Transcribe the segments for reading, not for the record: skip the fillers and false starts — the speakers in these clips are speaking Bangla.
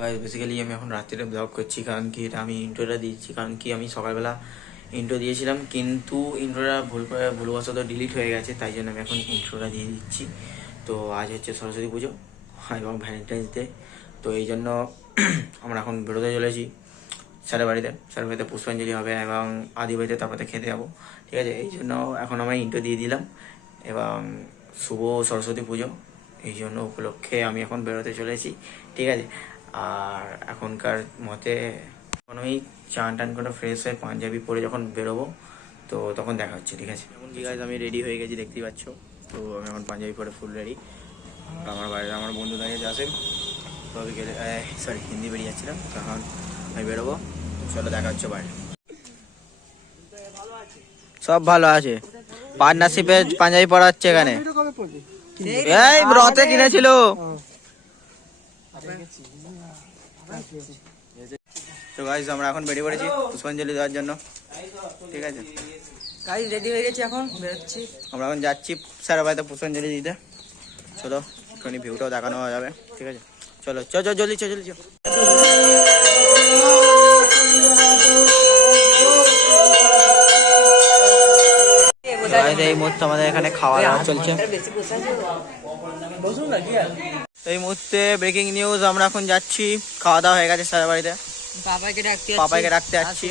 গাইস বেসিক্যালি আমি এখন রাত্রিরে ব্লগ করছি, কারণ কি এটা আমি ইন্ট্রোটা দিয়েছি, কারণ কি আমি সকালবেলা ইন্ট্রো দিয়েছিলাম কিন্তু ইন্ট্রোটা ভুলবশত ডিলিট হয়ে গেছে, তাই জন্য আমি এখন ইন্ট্রোটা দিয়ে দিচ্ছি। তো আজ হচ্ছে সরস্বতী পুজো এবং ভ্যালেন্টাইন্স ডে, তো এই জন্য আমরা এখন বেরোতে চলেছি স্যারের বাড়িতে পুষ্পাঞ্জলি হবে এবং আদি বাড়িতে তারপরে খেতে যাবো, ঠিক আছে। এই জন্য এখন আমি ইন্ট্রো দিয়ে দিলাম এবং শুভ সরস্বতী পুজো এই জন্য উপলক্ষে আমি এখন বেরোতে চলেছি, ঠিক আছে। আর এখনকার মতে এখন আমি চান টান করে ফ্রেশ হয়ে পাঞ্জাবি পরে যখন বেরোবো তো তখন দেখা হচ্ছে, ঠিক আছে। এখন ঠিক আছে, আমি রেডি হয়ে গেছি দেখতেই পাচ্ছ। তো আমি এখন পাঞ্জাবি পরে ফুল রেডি। আমার বাড়িতে আমার বন্ধু দাঁড়িয়ে আসেন, তো আমি গেলে হিন্দি বেরিয়ে যাচ্ছিলাম, তখন আমি বেরোবো। চলো দেখা হচ্ছে বাইরে। সব ভালো আছে, পার্টনারশিপে পাঞ্জাবি পরা হচ্ছে এখানে। এই রথে কিনেছিল। তো গাইস আমরা এখন বেরিয়ে পড়েছি পুষ্পাঞ্জলি দেওয়ার জন্য, ঠিক আছে। গাইস রেডি হয়ে গেছি, এখন বেরোচ্ছি। আমরা এখন যাচ্ছি স্যারের বাড়িতে পুষ্পাঞ্জলি দিতে। চলো একটুখানি ভিউটাও দেখানো যাবে, ঠিক আছে। চলো জলদি চল। এই মুহূর্তে আমাদের এখানে খাওয়া দাওয়া চলছে। এই মুহূর্তে ব্রেকিং নিউজ, আমরা এখন যাচ্ছি, খাওয়া দাওয়া হয়ে গেছে স্যারের বাড়িতে, পাপাইকে রাখতে যাচ্ছি।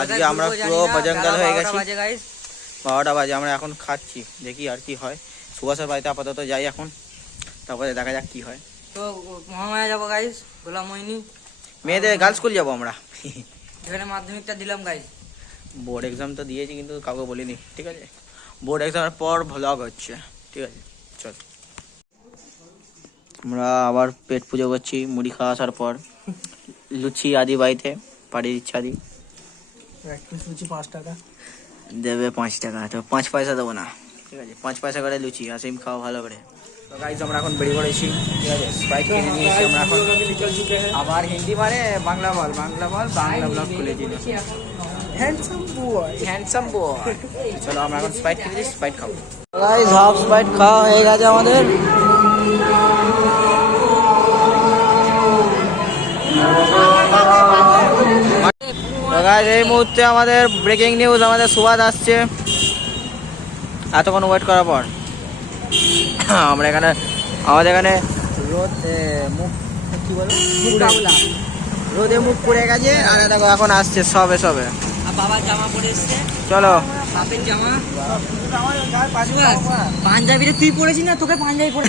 আজকে আমরা পুরো বজরঙ্গল হয়ে গেছি, 12টা বাজে। আমরা এখন খাচ্ছি, দেখি আর কি হয়। সুভাষের বাড়িতে আপাতত যাই এখন, তারপরে দেখা যাক কি হয়। তো মহামায়া যাবো গাইস, গোলামোহিনী মেয়েদের গার্লস স্কুল যাবো আমরা। এখানে মাধ্যমিকটা দিলাম গাইস। বোর্ড এক্সাম তো দিয়েছি কিন্তু কাউকে বলিনি, ঠিক আছে। বোর্ড এক্সামের পর ভ্লগ হচ্ছে, ঠিক আছে। চল আমরা আবার পেট পুজো করছি মুড়ি খাওয়া আসার পর। লুচি আদি বাড়িতে পাঠিয়ে দিচ্ছে আদি। লুচি 5 টাকা দেবে, 5 টাকা, তো 5 পয়সা দেবো না, ঠিক আছে। 5 পয়সা করে লুচি আসিম খাওয়া ভালো করে। তো গাইস আমরা এখন বেরিয়ে পড়েছি, ঠিক আছে। স্প্রাইট কিনে নিয়েছি আমরা এখন। আবার হিন্দি মানে বাংলা বল, বাংলা ব্লগ খুলেছি। Handsome boy. চলো আমরা এখন স্প্রাইট কিনেছি, স্প্রাইট খাবো। গাইস হাফ স্প্রাইট খাওয়া হয়ে গেছে আমাদের। এই মুহূর্তে আমাদের ব্রেকিং নিউজ, আমাদের সুবাদ আসছে এতক্ষণ ওয়েট করার পর। আমরা এখানে আমাদের এখানে রোদে মুখ পুড়ে গেছে, আর দেখো এখন আসছে সবে। বাবার জামা পরে এসছে, চলো বাপের জামা। পাঞ্জাবিটা তুই পরেছিস না? তোকে পাঞ্জাবি পরে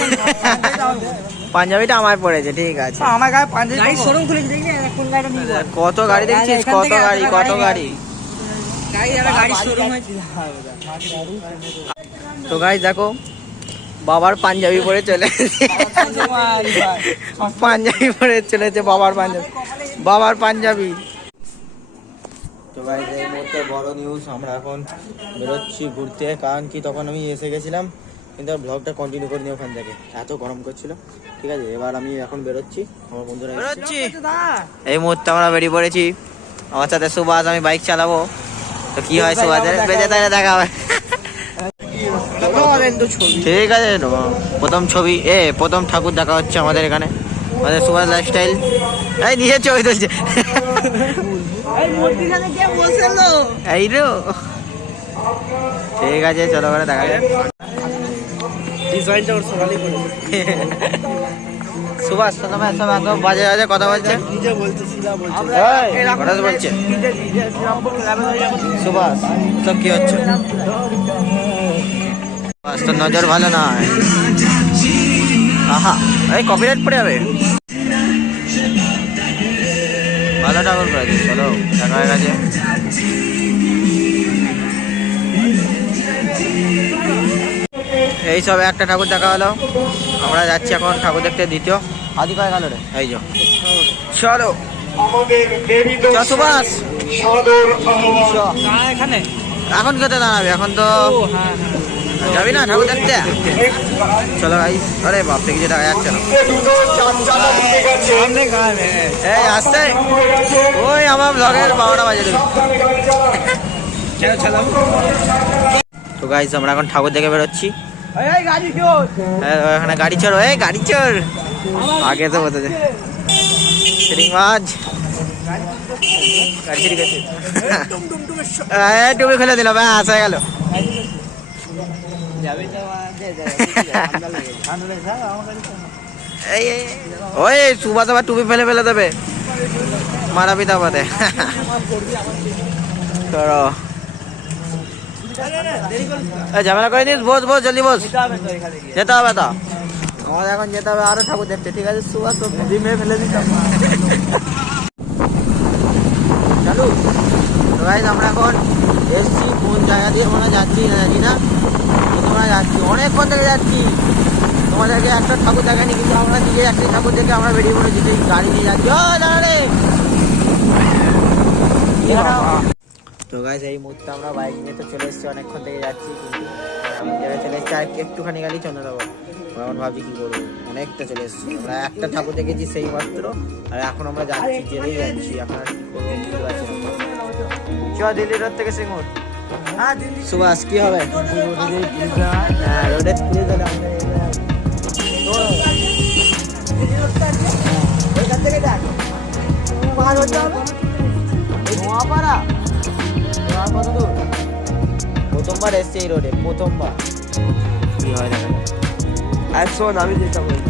পাঞ্জাবিটা আমায় পড়েছে, ঠিক আছে। আমার গায়ে পাঞ্জাবি, গাড়ি শোরুম খুলেছি, দেখি কোন গাড়িটা নিয়ে যাবে। কত গাড়ি দেখছিস, কত গাড়ি গাড়ি শোরুম হয়েছে। তো গাইস দেখো বাবার পাঞ্জাবি পরে চলে বাবার পাঞ্জাবি। তো গাইস এই মুহূর্তে বড় নিউজ, আমরা এখন বেরোচ্ছি ঘুরতে, কারণ কি তখন আমি এসে গেছিলাম কিন্তু আর ব্লগটা কন্টিনিউ করিনি ওখান থেকে, এত গরম করছিল, ঠিক আছে। এবার আমি এখন বেরোচ্ছি, আমার বন্ধুরা বেরোচ্ছি। এই মুহূর্তে আমরা বেরিয়ে পড়েছি, আমার সাথে সুভাষ, আমি বাইক চালাবো। তো কি হয় সুভাষের বেঁচে থাকলে দেখা হবে, ঠিক আছে। প্রথম ঠাকুর দেখা হচ্ছে আমাদের এখানে, আমাদের সুভাষ লাইফস্টাইল। এই নিজের ছবি তুলছে, এই রে, ঠিক আছে চলো করে দেখা যাক। সুভাষ বাজে কথা বলছে, বলছে সুভাষ সব কি হচ্ছে। তোর নজর ভালো না, আহা এই কপিরাইট পড়ে যাবে। ভালো ঠাকুর করেছে, চলো দেখা হয়ে গেছে। এই সব একটা ঠাকুর দেখা হলো, আমরা যাচ্ছি এখন ঠাকুর দেখতে দ্বিতীয়। আদি কয় গেল রে, এই যো চলো সুভাষ এখানে এখন খেতে দাঁড়াবে, এখন তো যাবি না ঠাকুর দেখতে। চলো ভাই, আরে বাপ থেকে যে দেখা যাচ্ছে না, এই আসতে ওই আমার ব্লগের 12টা বাজে দেবে। তো গাইস আমরা এখন ঠাকুর দেখে বেরোচ্ছি। এখানে গাড়ি চড়, গাড়ি চড়। আগে তো বলতে শিরিং মাছ গাড়ি ছিড়ে গেছে টুপি খুলে দিল ব্যাস হয়ে গেল ওই সুভাষ আবার টুপি ফেলে ফেলে দেবে মারা পিতা পাতে করো ঝামেলা করে দিস বস বস জলদি বস যেতে হবে তো আমাদের এখন যেতে হবে আরো ঠাকুর দেখতে ঠিক আছে সুভাষ তো ডিমে ফেলে দিতাম চালু তো গাইস আমরা এখন এসছি কোন জায়গা দিয়ে আমরা যাচ্ছি না জানি না তোমরা যাচ্ছি অনেকক্ষণ থেকে যাচ্ছি তোমাদেরকে একটা ঠাকুর দেখানি কিন্তু আমরা নিজে একটি ঠাকুর দেখে আমরা বেরিয়ে পড়েছি সেই গাড়ি নিয়ে যাচ্ছি ও দাঁড়ালে তো গাইস এই মুহূর্তে আমরা বাইক নিয়ে তো চলে এসেছি অনেকক্ষণ থেকে যাচ্ছি কিন্তু আমি জায়গায় চলে এসেছি আর একটুখানি গাড়ি চলে যাবো আমরা এখন ভাবছি কি করবো অনেকটা চলে এসেছি আমরা একটা ঠাকুর দেখেছি সেই মাত্র আর এখন আমরা যাচ্ছি জেলেই যাচ্ছি এখন আর কি করবো বুঝতে পারছি না চ দিল্লি রোড থেকে সিঙ্গুর সুভাষ কি হবে হ্যাঁ রোডে পুলিশ ধরে ওইখান থেকে দেখ পার হতে হবে নোয়াপাড়া কত দূর প্রথমবার এসছে এই রোডে প্রথমবার কি হয় না আর শোন আমি যেটা বলছি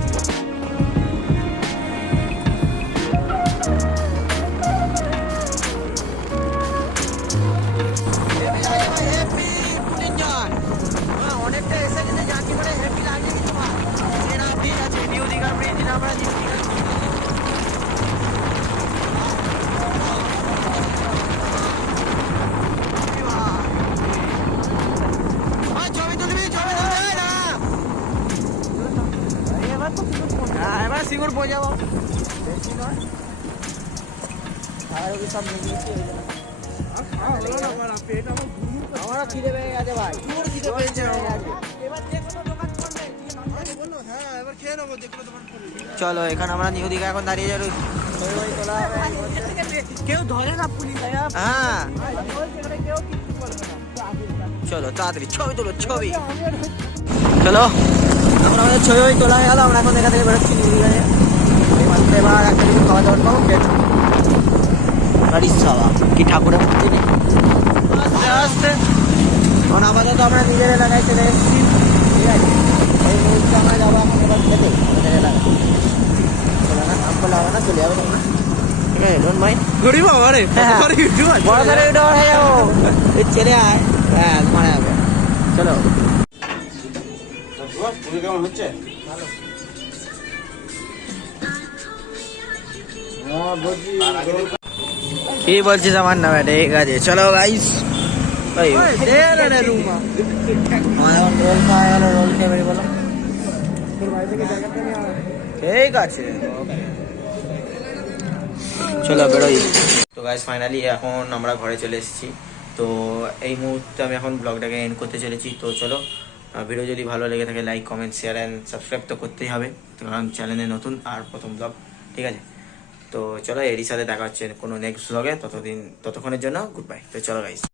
অনেকটা এসে গেছে যাচ্ছি মানে হ্যাপি লাগে কিন্তু সেরা ব্রিজ আছে নিউ দীঘা ব্রিজ আমরা নিউ দীঘা এবার সিঙ্গুর পৌঁছে যাবো বেশি নয় খাবার সব মিলিয়েছি আমারও খিদে পেয়ে গেছে ভাই খিদে পেয়েছে চলো এখানে আমরা নিউ দীঘা এখন দাঁড়িয়ে যাবো কেউ ধরে না পুলিশ হ্যাঁ চলো তাড়াতাড়ি ছবি তোলো ছবি চলো আমরা আমাদের ছবি তোলা হয়ে গেল আমরা এখন এখান থেকে বেরোচ্ছি নিউ দীঘায় এবার একটা কিছু খাওয়া দাওয়ার পাবো পেট গাড়ির খাওয়া কি ঠাকুরের মূর্তি নেই আস্তে আস্তে এখন আপাতত আমরা নিজের এলাকায় চলে এসেছি ঠিক আছে এই মুহূর্তে আমরা যাবো এখন এবার খেতে আমাদের এলাকায় চলে না নাম করলে হবে না চলে যাবে তোমরা ঠিক আছে ডোন্ট মাইন্ড গরিব আরে বড় ধরে ইউটিউবার হয়ে যাবো এই ছেলে আয় হ্যাঁ মারা যাবে চলো কেমন হচ্ছে কি বলছিস আমার নামে ঠিক আছে চলো গাইস রোল খাওয়া গেল রোল খেয়ে বেরিয়ে বলো ঠিক আছে চলো বেরোই তো গাইস ফাইনালি এখন আমরা ঘরে চলে এসেছি তো এই মুহূর্তে আমি এখন ব্লগটাকে এন্ড করতে চলেছি তো চলো ভিডিও যদি ভালো লেগে থাকে like comment share and subscribe তো করতেই হবে কারণ চ্যানেলে নতুন আর প্রথম ব্লগ ঠিক আছে তো চলো এরই সাথে দেখা হচ্ছে কোনো নেক্সট ব্লগে ততক্ষণের জন্য গুড বাই তো চলো গাইস